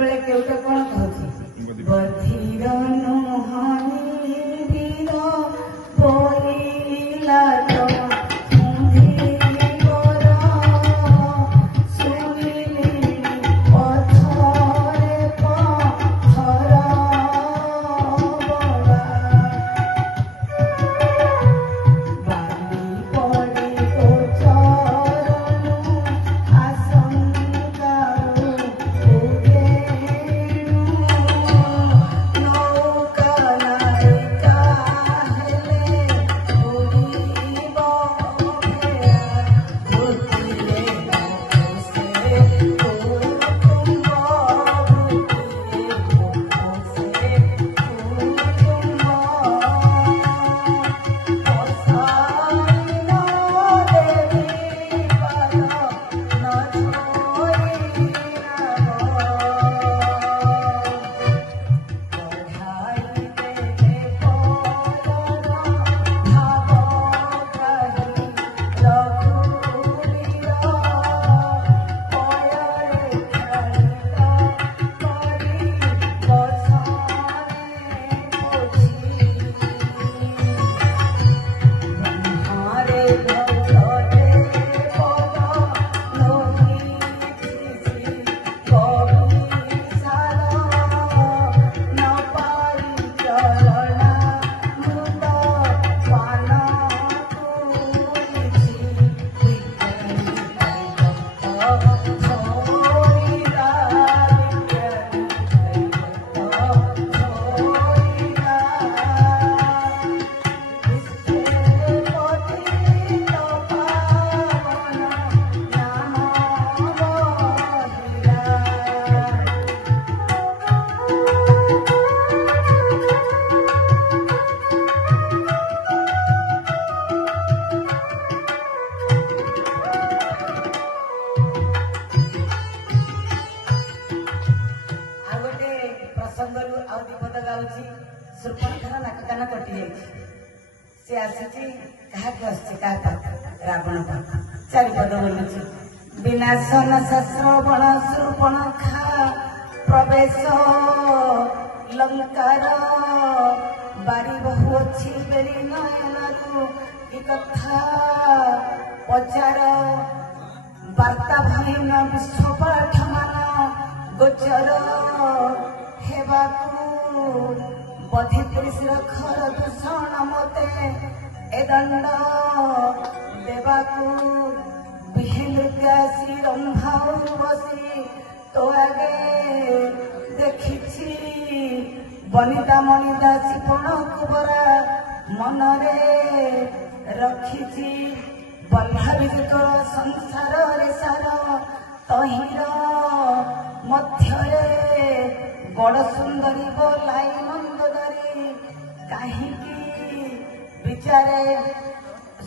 ସେତେବେଳେ କେଉଟ କଣ କହୁଛି ବଧିର ନୁହନି ଧୀର ବୋଇଲା से आसी रावण चारिपद बोलुची विनाशन श्रवण श्रुपण खा प्रवेश लंकार बारी बहु अच्छी बेरी नयनरू कथा पचार वार्ता भईन विश्व पाठ मान गोचर हेबाकू बधी पुरुषर खर दूषण मते ए दंड देवाकू बिहेलुकासी रंभाऊ बसी तो आगे देखिछि बनिता मनिता शिपण कुबरा मनरे रखिछि बल्हा विजकर संसार रे सार तहिर मध्यरे बड़ सुंदरी बोलाई मंदरी कहीं विचारे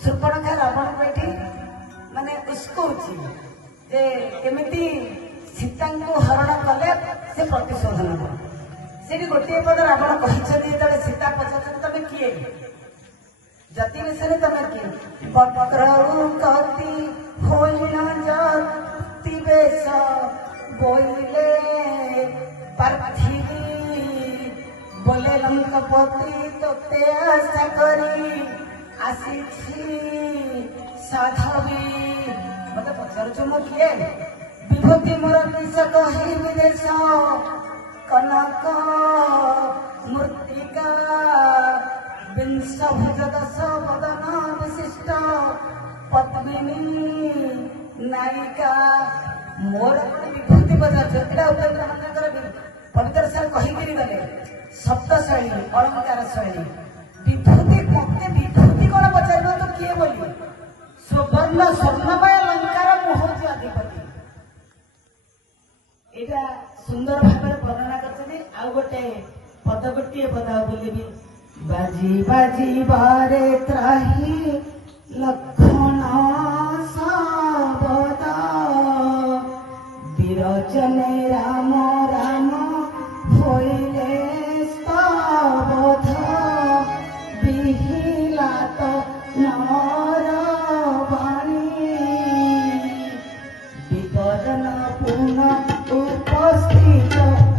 सुपर्णखा रावण बैठी माने उसको जे केमिति सीता को हरण कले से प्रतिशोध नब से गोटे पद रावण कही सीता पचार तुम किए जति विषय तुम किए वक्रकति होलिन जति बेश बोले पार्थिवी बोले लंकपति तोते आशा करी आसी साधवी मत पचार मो किए विभूति मोर विष कही विदेश कनक मूर्तिका विंश भुज दश वदन विशिष्ट पद्मिनी नायिका मोर विभूति पचार पवित्र सार कहीकि गले सप्तशैली अलंकार शैली विभूति मत विभूति कौन पचार तो किए बोली सुवर्ण स्वर्णमय अलंकार मुहूर्त अधिपति यहाँ सुंदर भाव वर्णना कर गोटे पद गोटे पद बोली बाजी बाजी बारे त्राही लक्षण सबद विरचने राम राम होइले स्तबध बिहिलात नर वाणी विपदन पुनः उपस्थित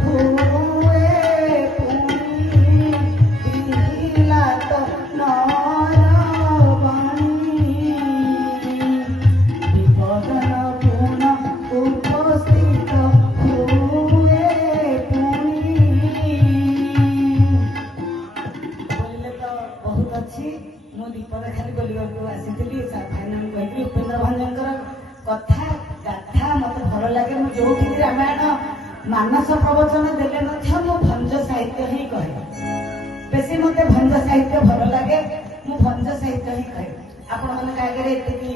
କଥା ଗାଥା ମତେ ଭଲ ଲାଗେ। ମୁଁ ଯୋଉଠି ବି ରାମାୟଣ ମାନସ ପ୍ରବଚନ ଦେଲେ ମଧ୍ୟ ମୁଁ ଭଞ୍ଜ ସାହିତ୍ୟ ହିଁ କହେ। ବେଶୀ ମତେ ଭଞ୍ଜ ସାହିତ୍ୟ ଭଲ ଲାଗେ, ମୁଁ ଭଞ୍ଜ ସାହିତ୍ୟ ହିଁ କହେ। ଆପଣମାନଙ୍କ ଆଗରେ ଏତିକି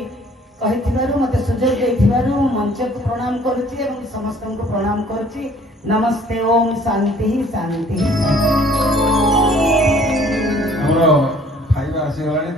କହିଥିବାରୁ ମତେ ସୁଯୋଗ ଦେଇଥିବାରୁ ମଞ୍ଚକୁ ପ୍ରଣାମ କରୁଛି ଏବଂ ସମସ୍ତଙ୍କୁ ପ୍ରଣାମ କରୁଛି। ନମସ୍ତେ, ଓମ୍ ଶାନ୍ତି ଶାନ୍ତି। ଆମର ଖାଇବା ଆସିଗଲାଣି।